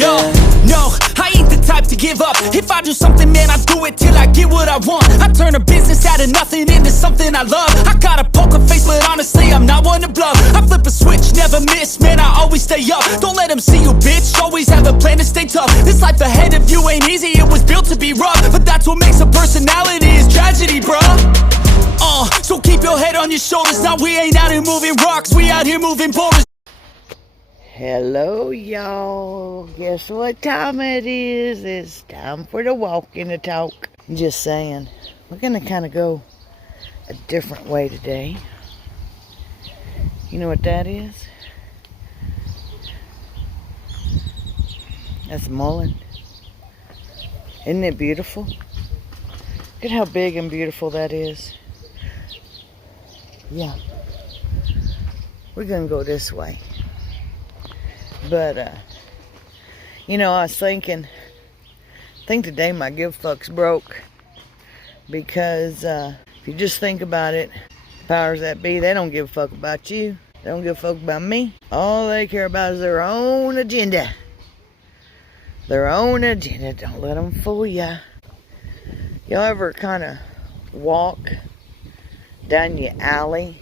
Yo, no, I ain't the type to give up. If I do something, man, I do it till I get what I want. I turn a business out of nothing into something I love. I got a poker face, but honestly, I'm not one to bluff. I flip a switch, never miss, man, I always stay up. Don't let them see you, bitch, always have a plan to stay tough. This life ahead of you ain't easy, it was built to be rough. But that's what makes a personality, is tragedy, bruh. So keep your head on your shoulders. Now we ain't out here moving rocks, we out here moving boulders. Hello, y'all. Guess what time it is? It's time for the walk and the talk. Just saying, we're going to kind of go a different way today. You know what that is? That's mullein. Isn't it beautiful? Look at how big and beautiful that is. Yeah. We're going to go this way. But, you know, I was thinking, I think today my give fuck's broke. Because, if you just think about it, powers that be, they don't give a fuck about you. They don't give a fuck about me. All they care about is their own agenda. Their own agenda. Don't let them fool ya. Y'all ever kind of walk down your alley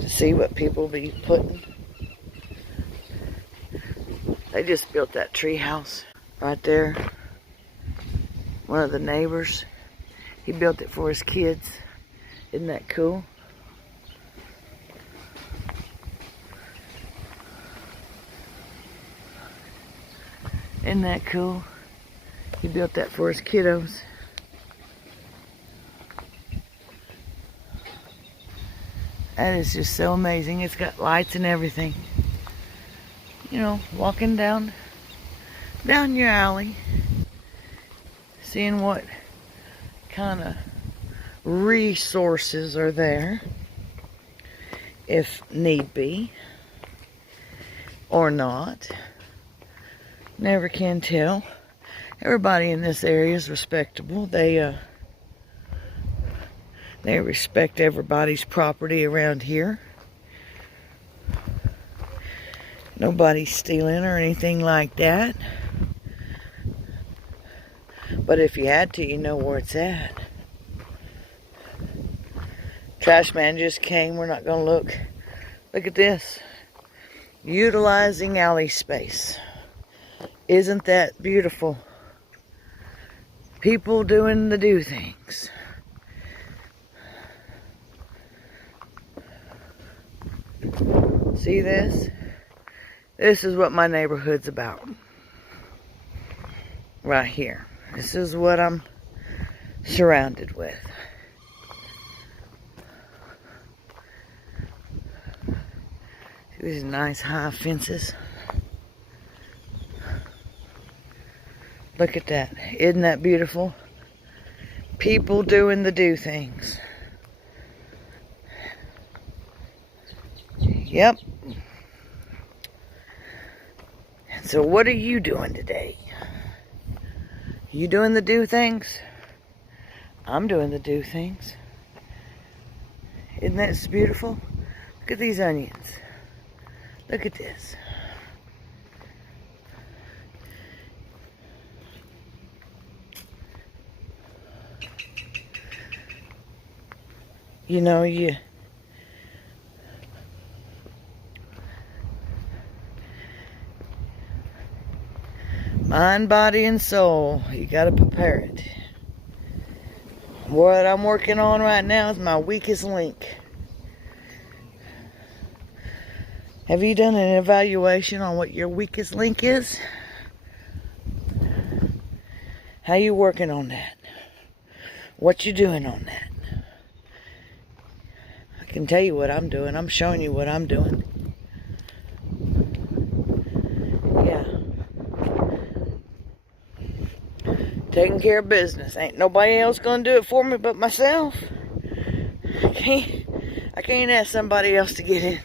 to see what people be putting? They just built that tree house right there. One of the neighbors, he built it for his kids. Isn't that cool? Isn't that cool? He built that for his kiddos. That is just so amazing. It's got lights and everything. You know, walking down your alley, seeing what kind of resources are there, if need be, or not. Never can tell. Everybody in this area is respectable. They respect everybody's property around here. Nobody's stealing or anything like that. But if you had to, you know where it's at. Trash man just came. We're not going to look. Look at this. Utilizing alley space. Isn't that beautiful? People doing the do things. See this? This is what my neighborhood's about. Right here. This is what I'm surrounded with. See these nice high fences? Look at that. Isn't that beautiful? People doing the do things. Yep. So what are you doing today? You doing the do things? I'm doing the do things. Isn't that beautiful? Look at these onions. Look at this. You know, mind, body, and soul, you gotta prepare it. What I'm working on right now is my weakest link. Have you done an evaluation on what your weakest link is? How you working on that? What you doing on that? I can tell you what I'm doing. I'm showing you what I'm doing. Taking care of business. Ain't nobody else gonna do it for me but myself. I can't ask somebody else to get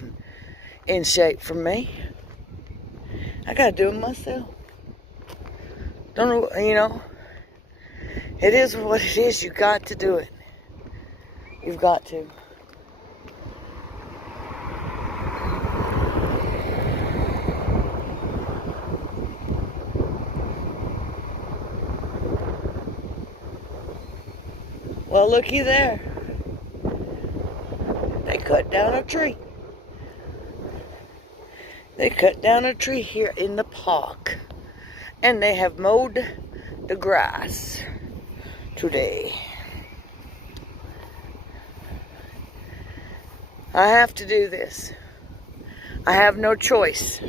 in shape for me. I gotta do it myself. Don't know, you know. It is what it is. You got to do it. You've got to. Well, looky there. They cut down a tree. They cut down a tree here in the park. And they have mowed the grass today. I have to do this. I have no choice.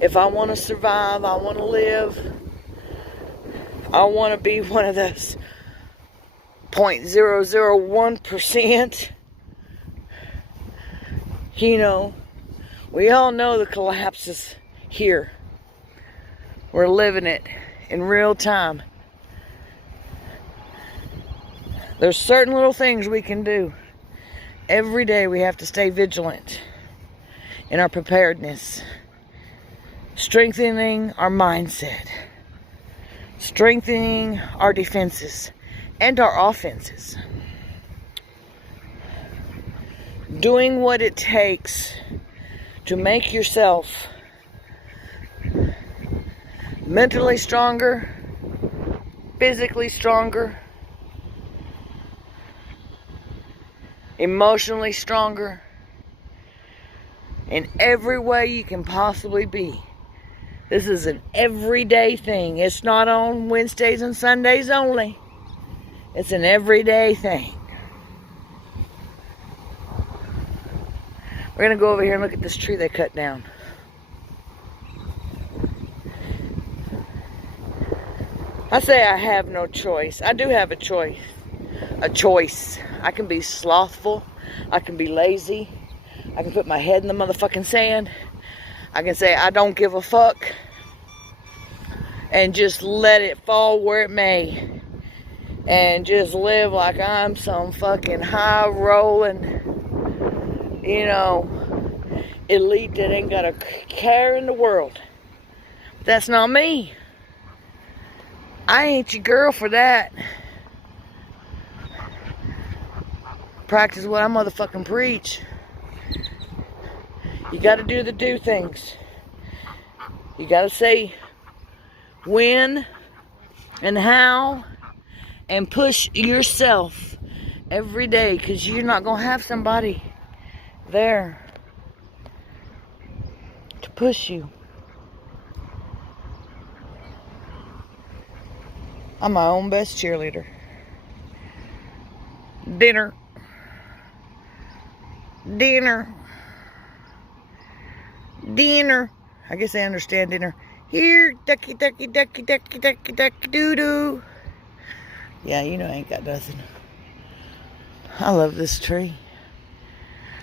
If I want to survive, I want to live, I want to be one of those 0.001%. You know, we all know the collapse is here. We're living it in real time. There's certain little things we can do. Every day we have to stay vigilant in our preparedness. Strengthening our mindset. Strengthening our defenses and our offenses. Doing what it takes to make yourself mentally stronger, physically stronger, emotionally stronger, in every way you can possibly be. This is an everyday thing. It's not on Wednesdays and Sundays only. It's an everyday thing. We're going to go over here and look at this tree they cut down. I say I have no choice. I do have a choice. A choice. I can be slothful. I can be lazy. I can put my head in the motherfucking sand. I can say I don't give a fuck. And just let it fall where it may. And just live like I'm some fucking high rolling, you know, elite that ain't got a care in the world. But that's not me. I ain't your girl for that. Practice what I motherfucking preach. You gotta do the do things. You gotta say when and how and push yourself every day, because you're not gonna have somebody there to push you. I'm my own best cheerleader. Dinner. I guess I understand dinner. Here, ducky, ducky, ducky, ducky, ducky, ducky, doo-doo. Yeah, you know I ain't got nothing. I love this tree.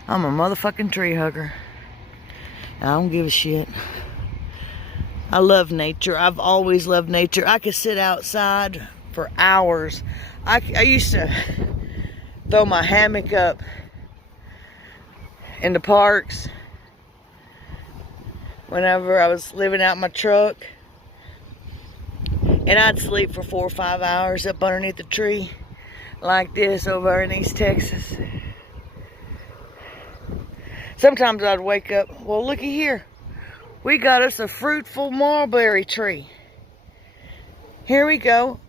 I'm a motherfucking tree hugger. I don't give a shit. I love nature. I've always loved nature. I could sit outside for hours. I used to throw my hammock up in the parks whenever I was living out my truck. And I'd sleep for 4 or 5 hours up underneath the tree like this over in East Texas. Sometimes I'd wake up, well, looky here. We got us a fruitful mulberry tree. Here we go.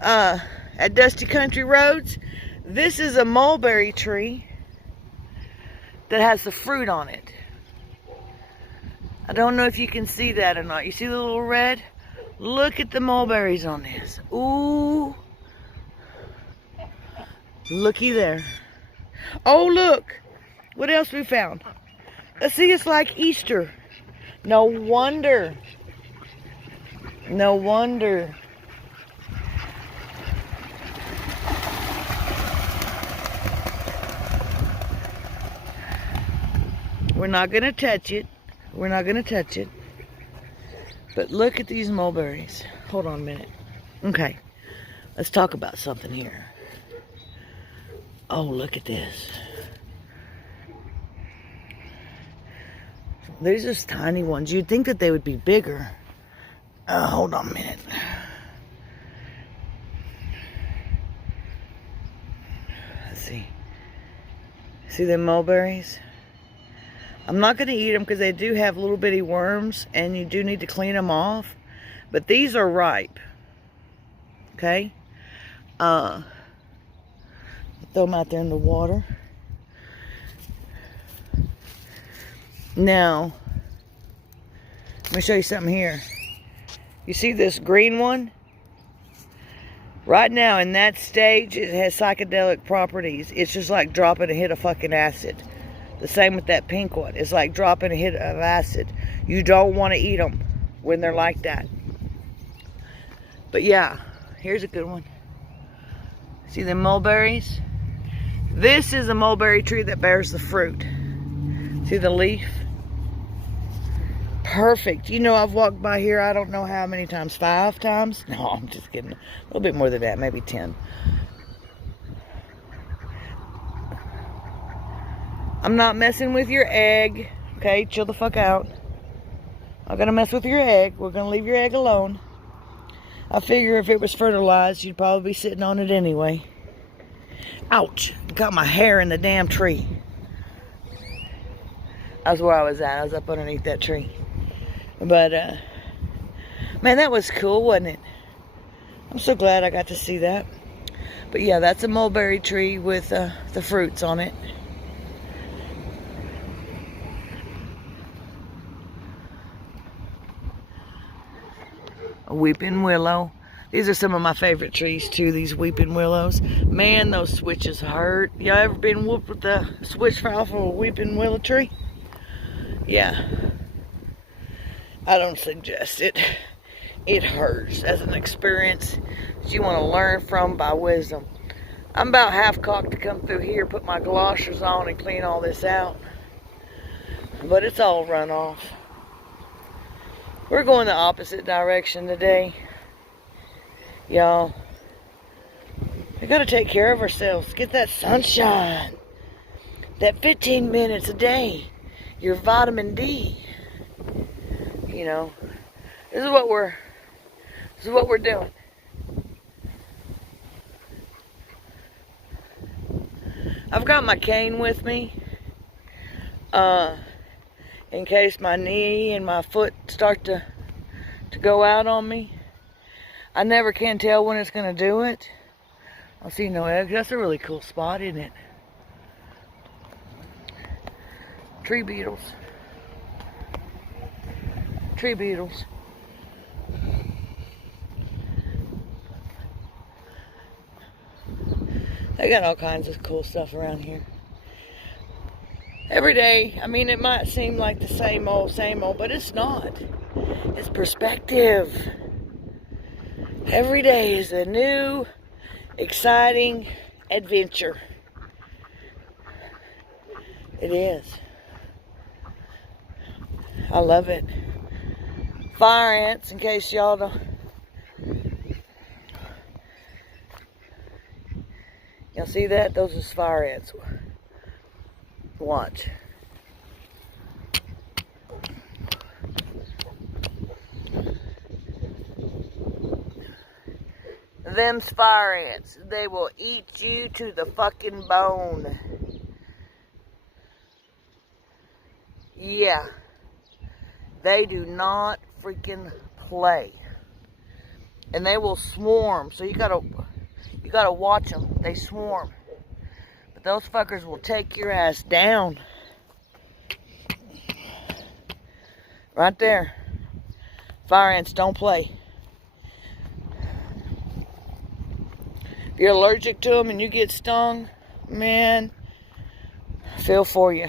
At Dusty Country Roads, this is a mulberry tree that has the fruit on it. I don't know if you can see that or not. You see the little red? Look at the mulberries on this. Ooh. Looky there. Oh, look. What else we found? See, it's like Easter. No wonder. No wonder. We're not going to touch it. We're not going to touch it. But look at these mulberries. Hold on a minute. Okay. Let's talk about something here. Oh, look at this. These are just tiny ones. You'd think that they would be bigger. Hold on a minute. Let's see. See the mulberries? I'm not going to eat them because they do have little bitty worms and you do need to clean them off. But these are ripe. Okay? Throw them out there in the water. Now, let me show you something here. You see this green one? Right now, in that stage, it has psychedelic properties. It's just like dropping a hit of fucking acid. The same with that pink one. It's like dropping a hit of acid. You don't want to eat them when they're like that. But yeah, here's a good one. See the mulberries? This is a mulberry tree that bears the fruit. See the leaf? Perfect. You know, I've walked by here, I don't know how many times. 5 times? No, I'm just kidding. A little bit more than that, maybe 10. I'm not messing with your egg. Okay, chill the fuck out. I'm gonna mess with your egg. We're gonna leave your egg alone. I figure if it was fertilized, you'd probably be sitting on it anyway. Ouch. Got my hair in the damn tree. That's where I was at. I was up underneath that tree. But, man, that was cool, wasn't it? I'm so glad I got to see that. But, yeah, that's a mulberry tree with the fruits on it. A weeping willow. These are some of my favorite trees, too, these weeping willows. Man, those switches hurt. Y'all ever been whooped with the switch off of a weeping willow tree? Yeah. I don't suggest it. It hurts as an experience that you want to learn from by wisdom. I'm about half cocked to come through here, put my galoshes on and clean all this out. But it's all run off. We're going the opposite direction today. Y'all, we gotta take care of ourselves. Get that sunshine. That 15 minutes a day. Your vitamin D. You know, this is what we're doing. I've got my cane with me, in case my knee and my foot start to go out on me. I never can tell when it's gonna do it. I see no eggs. That's a really cool spot, isn't it? Tree beetles. Tree beetles. They got all kinds of cool stuff around here. Every day, I mean, it might seem like the same old, but it's not. It's perspective. Every day is a new, exciting adventure. It is. I love it. Fire ants, in case y'all don't. Y'all see that? Those are fire ants. Watch. Them's fire ants. They will eat you to the fucking bone. Yeah. They do not freaking play. And they will swarm. So you gotta watch them. They swarm. But those fuckers will take your ass down. Right there. Fire ants don't play. If you're allergic to them and you get stung, man, I feel for you.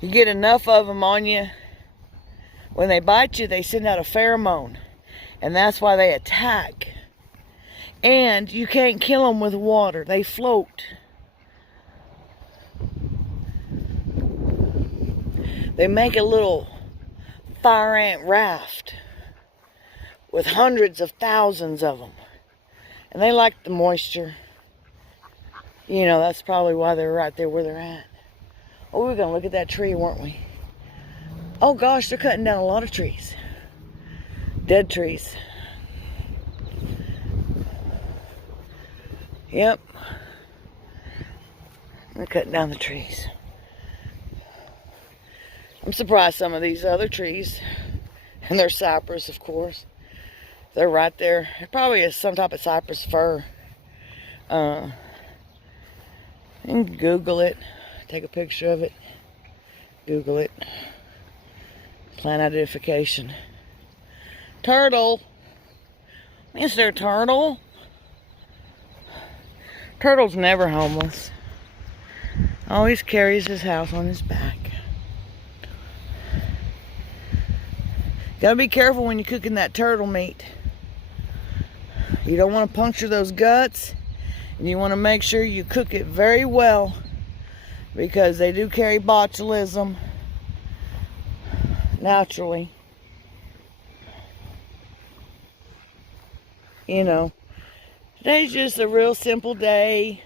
You get enough of them on you, when they bite you, they send out a pheromone. And that's why they attack. And you can't kill them with water. They float. They make a little fire ant raft with hundreds of thousands of them. And they like the moisture. You know, that's probably why they're right there where they're at. Oh, we were going to look at that tree, weren't we? Oh gosh, they're cutting down a lot of trees. Dead trees. Yep. They're cutting down the trees. I'm surprised some of these other trees, and they're cypress, of course, They're right there. It probably is some type of cypress fir. You can Google it. Take a picture of it. Google it. Plant identification. Turtle. Mr. Turtle. Turtle's never homeless. Always carries his house on his back. Gotta be careful when you're cooking that turtle meat. You don't want to puncture those guts. And you want to make sure you cook it very well, because they do carry botulism naturally. You know, today's just a real simple day.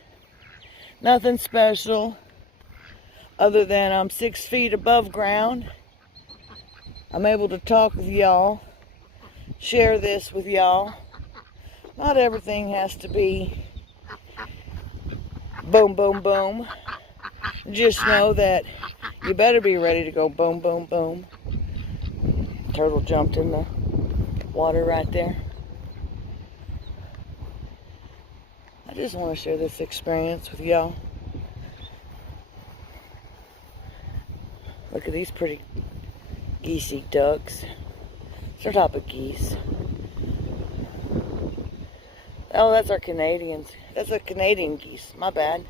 Nothing special other than I'm 6 feet above ground. I'm able to talk with y'all, share this with y'all. Not everything has to be boom, boom, boom. Just know that you better be ready to go boom, boom, boom. Turtle jumped in the water right there. I just want to share this experience with y'all. Look at these pretty geesey ducks. They're type of geese. Oh, that's our Canadians. That's a Canadian geese. My bad.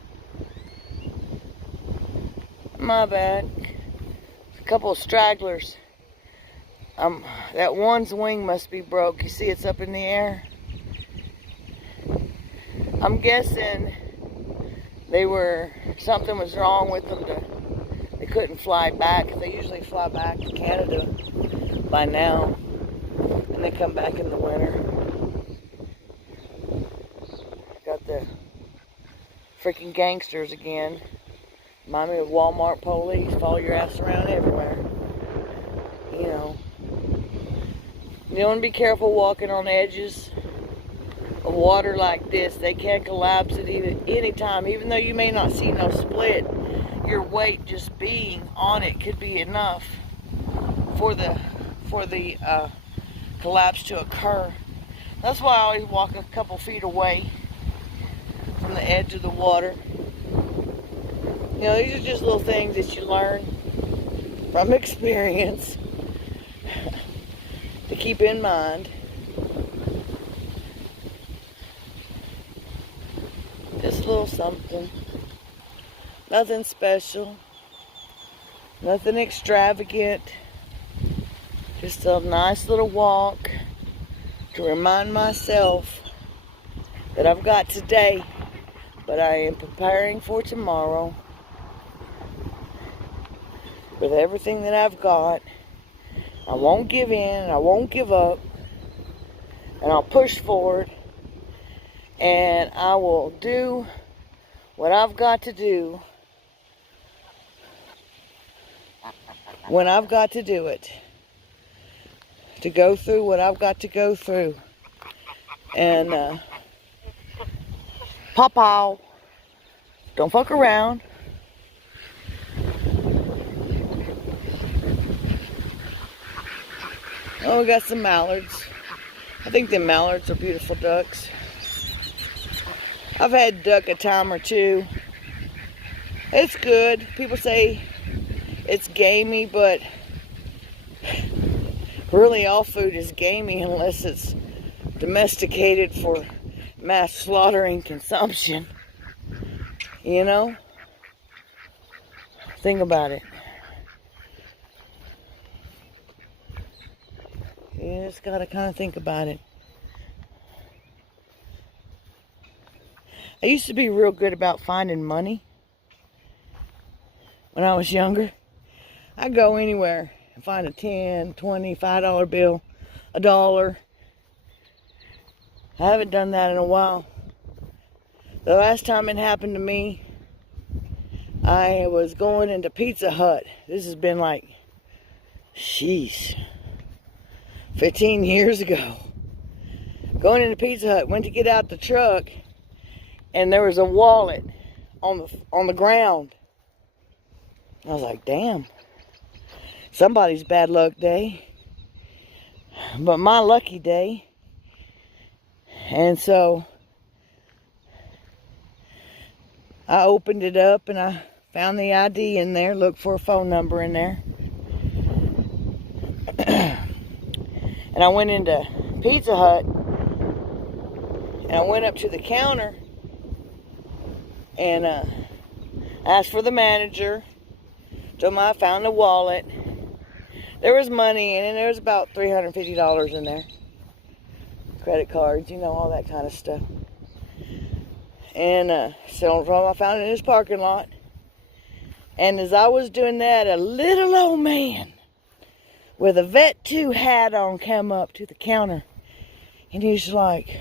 My bad. A couple of stragglers. That one's wing must be broke. You see it's up in the air. I'm guessing something was wrong with them. They couldn't fly back. They usually fly back to Canada by now. And they come back in the winter. Got the freaking gangsters again. Remind me of Walmart police. Follow your ass around everywhere. You know. You want to be careful walking on edges of water like this. They can collapse at any time. Even though you may not see no split, your weight just being on it could be enough for the collapse to occur. That's why I always walk a couple feet away from the edge of the water. You know, these are just little things that you learn from experience to keep in mind. Just a little something. Nothing special. Nothing extravagant. Just a nice little walk to remind myself that I've got today, but I am preparing for tomorrow with everything that I've got. I won't give in, I won't give up, and I'll push forward, and I will do what I've got to do when I've got to do it, to go through what I've got to go through. And pop-ow, don't fuck around. Oh, we got some mallards. I think the mallards are beautiful ducks. I've had duck a time or two. It's good. People say it's gamey, but really all food is gamey unless it's domesticated for mass slaughtering consumption. You know? Think about it. You just gotta kind of think about it. I used to be real good about finding money when I was younger. I'd go anywhere and find a $10, $20, $5 bill, $1. I haven't done that in a while. The last time it happened to me, I was going into Pizza Hut. This has been like, sheesh, 15 years ago. Going into Pizza Hut, went to get out the truck, and there was a wallet on the ground. I was like, damn, somebody's bad luck day. But my lucky day, And so I opened it up and I found the ID in there, looked for a phone number in there. And I went into Pizza Hut and I went up to the counter and asked for the manager. Told him I found the wallet. There was money in it. There was about $350 in there. Credit cards, you know, all that kind of stuff. And so I found it in his parking lot. And as I was doing that, a little old man with a Vet 2 hat on came up to the counter. And he's like,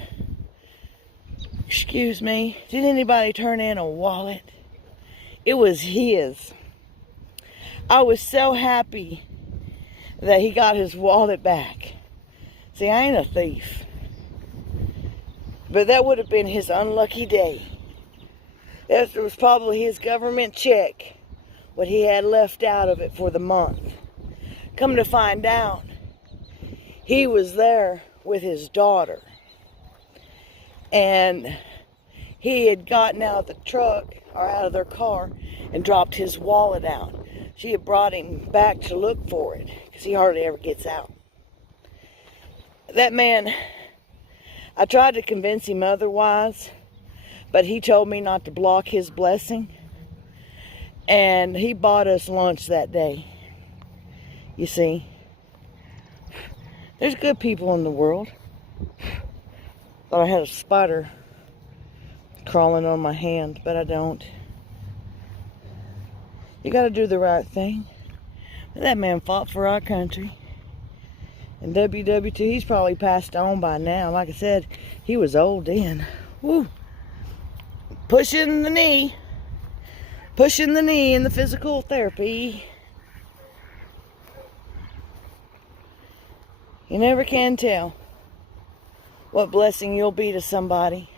"Excuse me, did anybody turn in a wallet?" It was his. I was so happy that he got his wallet back. See, I ain't a thief. But that would have been his unlucky day. That was probably his government check, what he had left out of it for the month. Come to find out, he was there with his daughter. And he had gotten out of the truck, or out of their car, and dropped his wallet out. She had brought him back to look for it, because he hardly ever gets out. That man, I tried to convince him otherwise, but he told me not to block his blessing. And he bought us lunch that day. You see, there's good people in the world. Thought I had a spider crawling on my hand, but I don't. You got to do the right thing. That man fought for our country. And WW2, he's probably passed on by now. Like I said, he was old then. Woo. Pushing the knee in the physical therapy. You never can tell what blessing you'll be to somebody.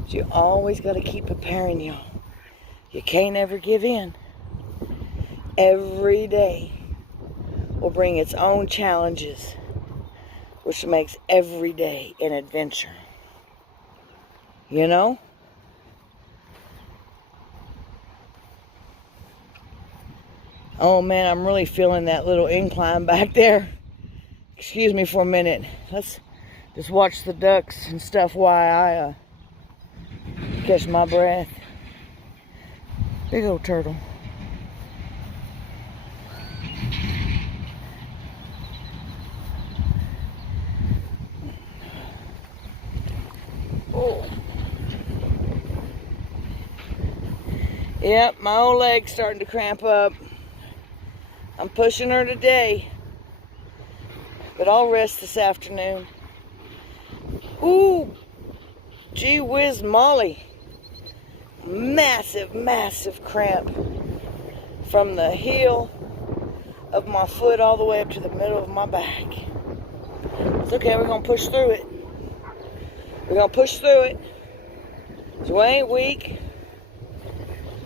But you always got to keep preparing, y'all. You can't ever give in. Every day will bring its own challenges, which makes every day an adventure. You know? Oh man, I'm really feeling that little incline back there. Excuse me for a minute. Let's just watch the ducks and stuff while I catch my breath. Big old turtle. Oh. Yep, my old leg's starting to cramp up. I'm pushing her today, but I'll rest this afternoon. Ooh, gee whiz Molly. Massive, massive cramp from the heel of my foot all the way up to the middle of my back. It's okay, we're going to push through it. We're going to push through it. So we ain't weak.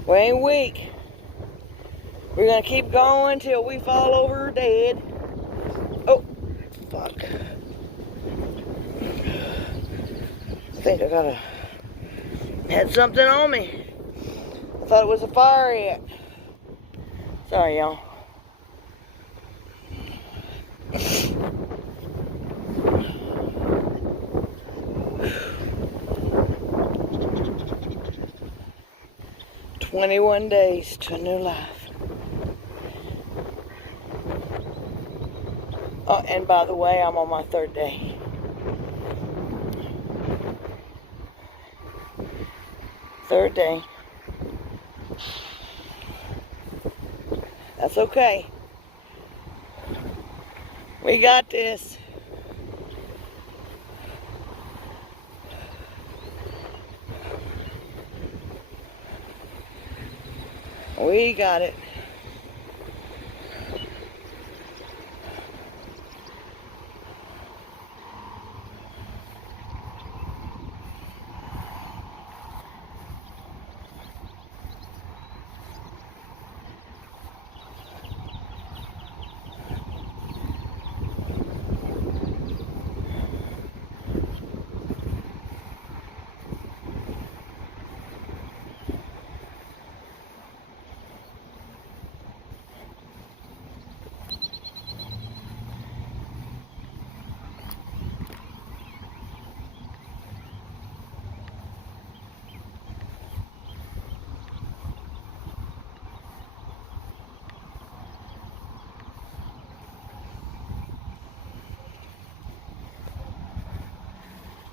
We ain't weak. We're going to keep going till we fall over dead. Oh, fuck. I think I had something on me. Thought it was a fire ant. Sorry, y'all. "21 days to a new life." Oh, and by the way, I'm on my 3rd day. Third day. That's okay. We got this. We got it.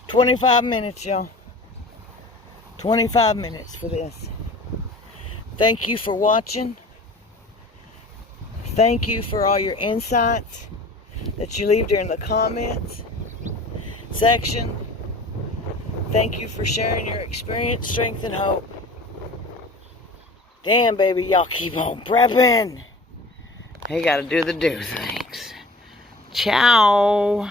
25 minutes, y'all. 25 minutes for this. Thank you for watching. Thank you for all your insights that you leave during the comments section. Thank you for sharing your experience, strength, and hope. Damn, baby, y'all keep on prepping. You gotta do the do things. Ciao.